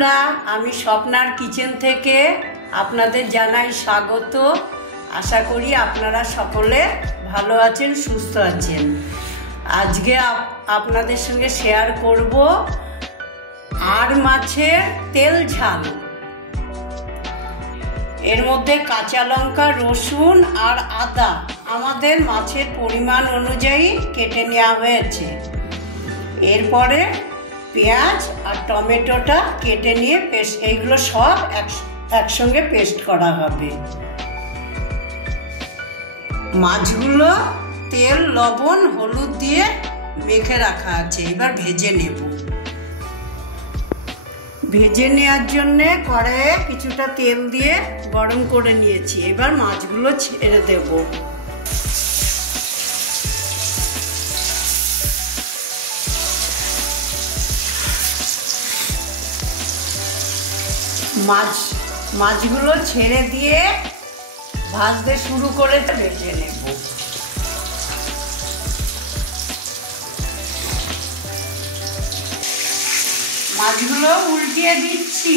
বন্ধুরা, আমি স্বপ্নার কিচেন থেকে আপনাদের জানাই স্বাগত। আশা করি আপনারা সকলে ভালো আছেন, সুস্থ আছেন। আজকে আপনাদের সঙ্গে শেয়ার করব আর মাছের তেল ঝাল। এর মধ্যে কাঁচা লঙ্কা, রসুন আর আদা আমাদের মাছের পরিমাণ অনুযায়ী কেটে নেওয়া হয়েছে। এরপরে পেঁয়াজ আর টমেটোটা কেটে নিয়ে এইগুলো সব একসঙ্গে পেস্ট করা হবে। মাছগুলো তেল, লবণ, হলুদ দিয়ে মেখে রাখা আছে, এবার ভেজে নেব। ভেজে নেওয়ার জন্যে কড়াইয়ে কিছুটা তেল দিয়ে গরম করে নিয়েছি। এবার মাছগুলো ছেড়ে দেব। মাছগুলো ছেড়ে দিয়ে ভাজতে শুরু করে ভেজে নেব। মাছগুলো উল্টিয়ে দিচ্ছি।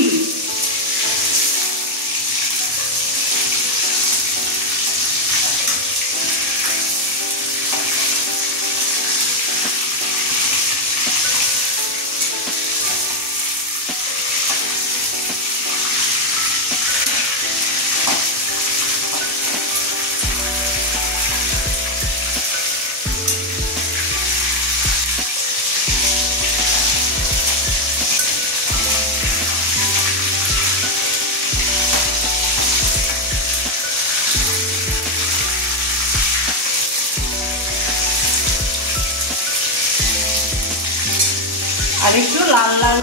আর একটু লাল লাল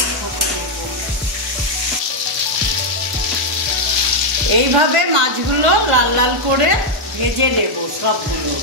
এইভাবে মাছগুলো লাল লাল করে ভেজে নেব সবগুলো।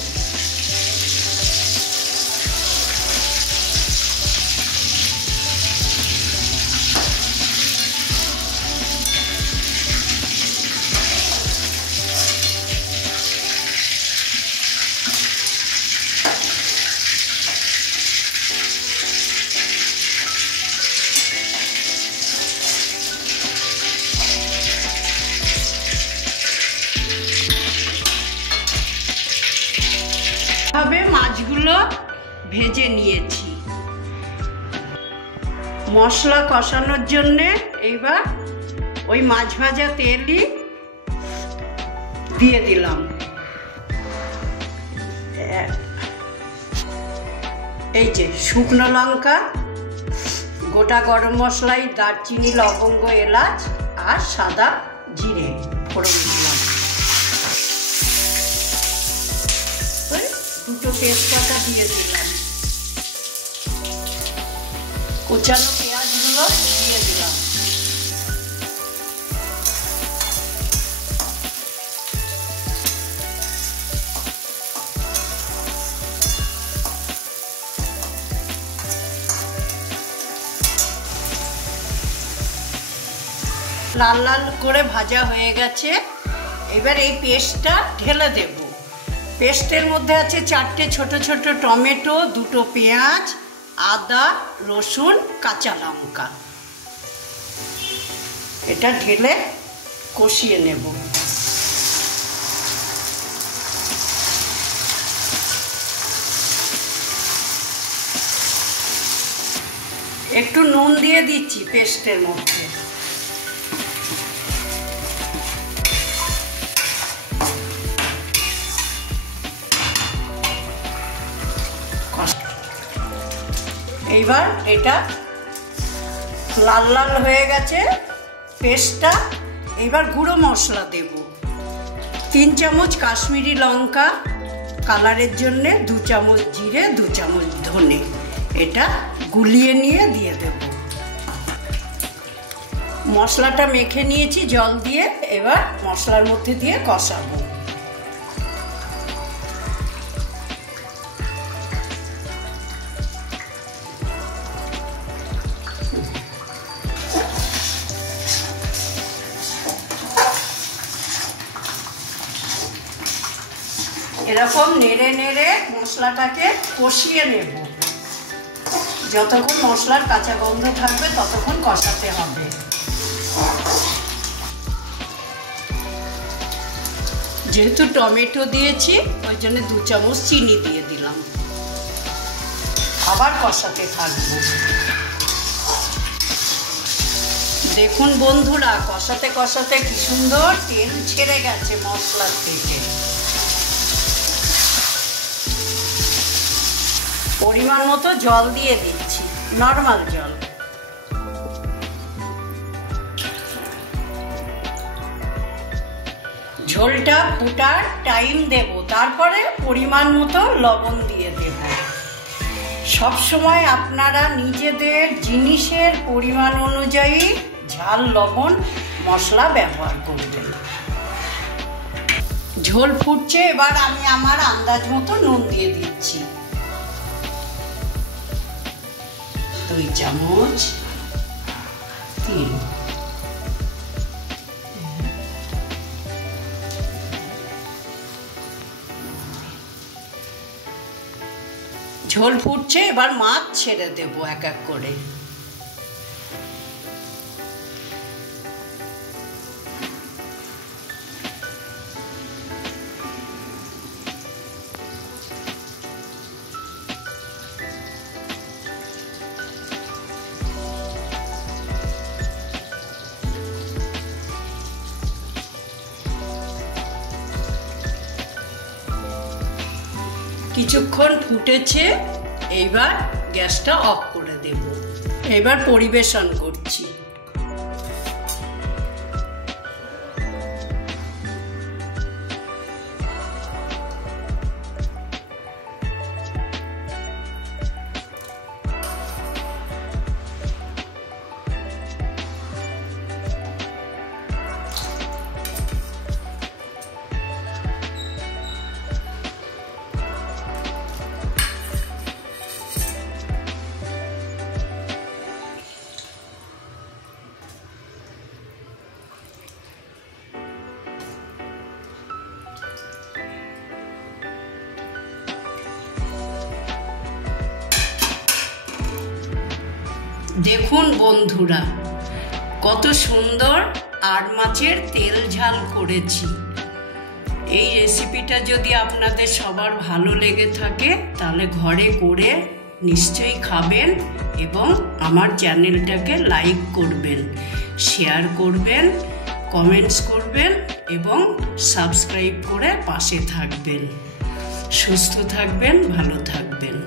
মাছগুলো ভেজে নিয়েছি। মশলা কষানোর জন্যে এইবার ওই মাছ ভাজা তেলই দিয়ে দিলাম। এই যে শুকনো লঙ্কা, গোটা গরম মশলাই, দারচিনি, লবঙ্গ, এলাচ আর সাদা জিরে ফোড়ন দিলাম। দুটো তেজপাতা দিয়ে দিলাম। কুচানো পেঁয়াজগুলো দিয়ে দিলাম। লাল লাল করে ভাজা হয়ে গেছে। এবার এই পেস্টটা ঢেলে দেব। পেস্টের মধ্যে আছে 4টে ছোট ছোট টমেটো, 2টো পেঁয়াজ, আদা, রসুন, কাঁচা লঙ্কা। এটা ঢেলে কষিয়ে নেব। একটু নুন দিয়ে দিচ্ছি পেস্টের মধ্যে। এইবার এটা লাল লাল হয়ে গেছে পেস্টটা। এইবার গুঁড়ো মশলা দেব। 3 চামচ কাশ্মীরি লঙ্কা কালারের জন্যে, 2 চামচ জিরে, 2 চামচ ধনে। এটা গুলিয়ে নিয়ে দিয়ে দেব। মশলাটা মেখে নিয়েছি জল দিয়ে। এবার মশলার মধ্যে দিয়ে কষাবো। এরকম নেড়ে নেড়ে মশলাটাকে কষিয়ে নেব। যতক্ষণ মশলার কাঁচা গন্ধ থাকবে ততক্ষণ কষাতে হবে। যেহেতু টমেটো দিয়েছি ওই জন্য 2 চামচ চিনি দিয়ে দিলাম। আবার কষাতে থাকবো। দেখুন বন্ধুরা, কষাতে কষাতে কি সুন্দর তেল ছেড়ে গেছে মশলার থেকে। পরিমাণ মতো জল দিয়ে দিচ্ছি, নরমাল জল। ঝোলটা ফুটার টাইম দেব, তারপরে পরিমাণ মতো লবণ দিয়ে দেব। সব সময় আপনারা নিজেদের জিনিসের পরিমাণ অনুযায়ী ঝাল, লবণ, মশলা ব্যবহার করবেন। ঝোল ফুটছে, এবার আমি আমার আন্দাজ মতো নুন দিয়ে দিচ্ছি। 2 চামচ, 3। ঝোল ফুটছে, এবার মাছ ছেড়ে দেব এক এক করে। কিছুক্ষণ ফুটেছে, এইবার গ্যাসটা অফ করে দেব। এবার পরিবেশন করছি। দেখুন বন্ধুরা, কত সুন্দর আড় মাছের তেল ঝাল করেছি। এই রেসিপিটা যদি আপনাদের সবার ভালো লেগে থাকে তাহলে ঘরে করে নিশ্চয়ই খাবেন এবং আমার চ্যানেলটাকে লাইক করবেন, শেয়ার করবেন, কমেন্টস করবেন এবং সাবস্ক্রাইব করে পাশে থাকবেন। সুস্থ থাকবেন, ভালো থাকবেন।